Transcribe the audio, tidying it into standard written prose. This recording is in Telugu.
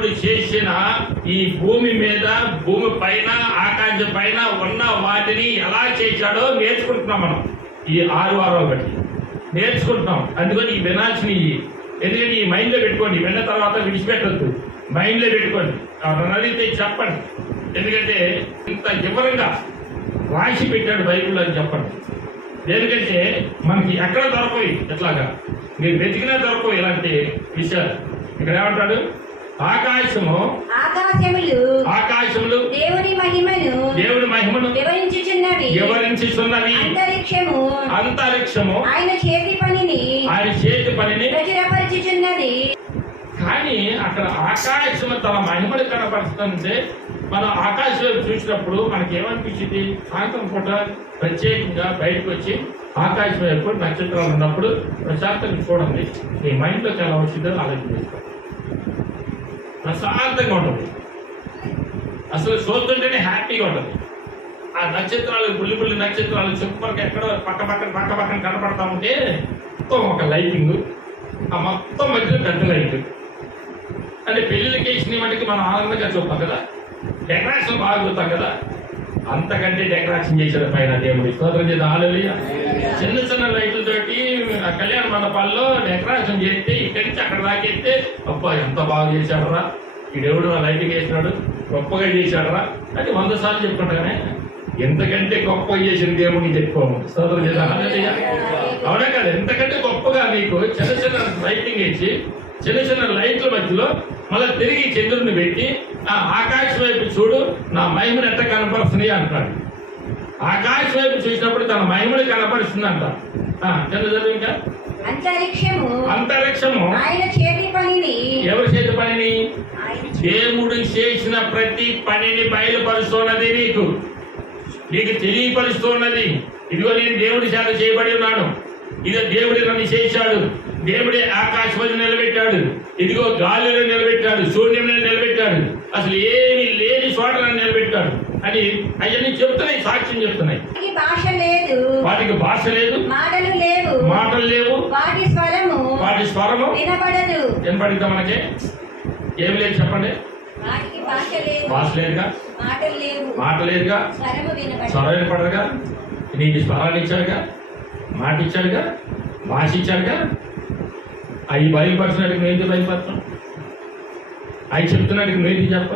దేవుడు చేసిన ఈ భూమి మీద, భూమి పైన, ఆకాశం పైన ఉన్న వాటిని ఎలా చేశాడో నేర్చుకుంటున్నాం మనం. ఈ 6 వారాలు బట్టి నేర్చుకుంటున్నాం. అందుకని ఈ వినాల్సిన ఎందుకంటే ఈ మైండ్లో పెట్టుకోండి. విన్న తర్వాత విడిచిపెట్టద్దు, మైండ్లో పెట్టుకోండి. అడిగితే చెప్పండి. ఎందుకంటే ఇంత వివరంగా రాసి పెట్టాడు బైబిల్లో అని చెప్పండి. ఎందుకంటే మనకి ఎక్కడ దొరకవు ఎట్లాగా, మీరు వెతికినా దొరకవు ఇలాంటి విషయాలు. ఇక్కడ ఏమంటాడు? ఆకాశములు దేవుని మహిమను వివరించుచున్నవి, అంతరిక్షము ఆయన చేతి పనిని ప్రచురపరచుచున్నది. కానీ అక్కడ ఆకాశము తన మహిమను కనపరుస్తుంటే మనం ఆకాశం వైపు చూసినప్పుడు మనకి ఏమనిపించింది? సాయంత్రం పూట ప్రత్యేకంగా బయటకు వచ్చి ఆకాశం వైపు నక్షత్రాలు ఉన్నప్పుడు ప్రశాంతంగా చూడండి. మీ మైండ్లోకి ఎలా వచ్చిందో ఆలోచించేస్తాం. ప్రశాంతంగా ఉంటుంది. అసలు చూస్తుంటేనే హ్యాపీగా ఉంటుంది. ఆ నక్షత్రాలు, బుల్లి నక్షత్రాలు సూపర్గా ఎక్కడో పక్క పక్కన కనపడతా ఉంటే మొత్తం ఒక లైటింగ్, ఆ మొత్తం మధ్యలో పెద్ద లైట్. అంటే పెళ్లిళ్ళకి వేసిన వాటికి మనం ఆనందంగా చూస్తాం కదా, డెకరేషన్ బాగా చూస్తాం కదా. అంతకంటే డెకరేషన్ చేశాడు పైన దేవుడి స్తోత్రం చేద్దాం. హల్లెలూయా. చిన్న లైట్లతోటి కళ్యాణ మండపాల్లో డెకరేషన్ చేస్తే ఇక్కడి నుంచి అక్కడ దాకెత్తే అబ్బా ఎంత బాగా చేశాడరా ఈ దేవుడు, లైటింగ్ వేసినాడు, గొప్పగా చేశాడరా అని 100 సార్లు చెప్పుకుంటానే. ఎంతకంటే గొప్పగా చేసిన దేవుడిని చెప్పుకోము. స్తోత్రం చేద్దాం. హల్లెలూయా. అవునా కదా? ఎంతకంటే గొప్పగా నీకు చిన్న లైటింగ్ వేసి చిన్న లైట్ల మధ్యలో మళ్ళీ తిరిగి చంద్రుడిని పెట్టి ఆ ఆకాశం వైపు చూడు నా మహిమను ఎంత కనపరుస్తున్నాయి అంటాడు. ఆకాశం వైపు చూసినప్పుడు తన మహిమను కనపరుస్తుంది అంట. చదువు ఇంకా అంతరిక్షము ఆయన చేతి పనిని, ఎవరి చేతి పనిని? దేవుడు చేసిన ప్రతి పనిని బయలుపరుస్తున్నది, నీకు తెలియపరుస్తున్నది. ఇదిగో నేను దేవుడి చేత చేయబడి ఉన్నాను, ఇదో దేవుడి నన్ను చేశాడు, దేవుడే ఆకాశం నిలబెట్టాడు, ఇదిగో గాలిలో నిలబెట్టాడు, శూన్యంలో నిలబెట్టాడు, అసలు ఏమి లేని చోట నన్ను నిలబెట్టాడు అని అవన్నీ చెప్తున్నాయి, సాక్ష్యం చెప్తున్నాయి. వాటికి భాష లేదు, మాటలు లేవు, వాటి స్వరము వినపడదా? మనకి ఏమి లేదు చెప్పండి. భాష లేదుగా, మాట లేదుగా, స్వరం వినపడదుగా. నీకు స్వరాన్ని ఇచ్చాడుగా, మాట ఇచ్చాడుగా, భాష ఇచ్చాడుగా. అవి బయలుపరచినట్టుగా నువ్వు బయలుపరచం, అవి చెప్తున్నట్టుగా నువ్వు చెప్ప.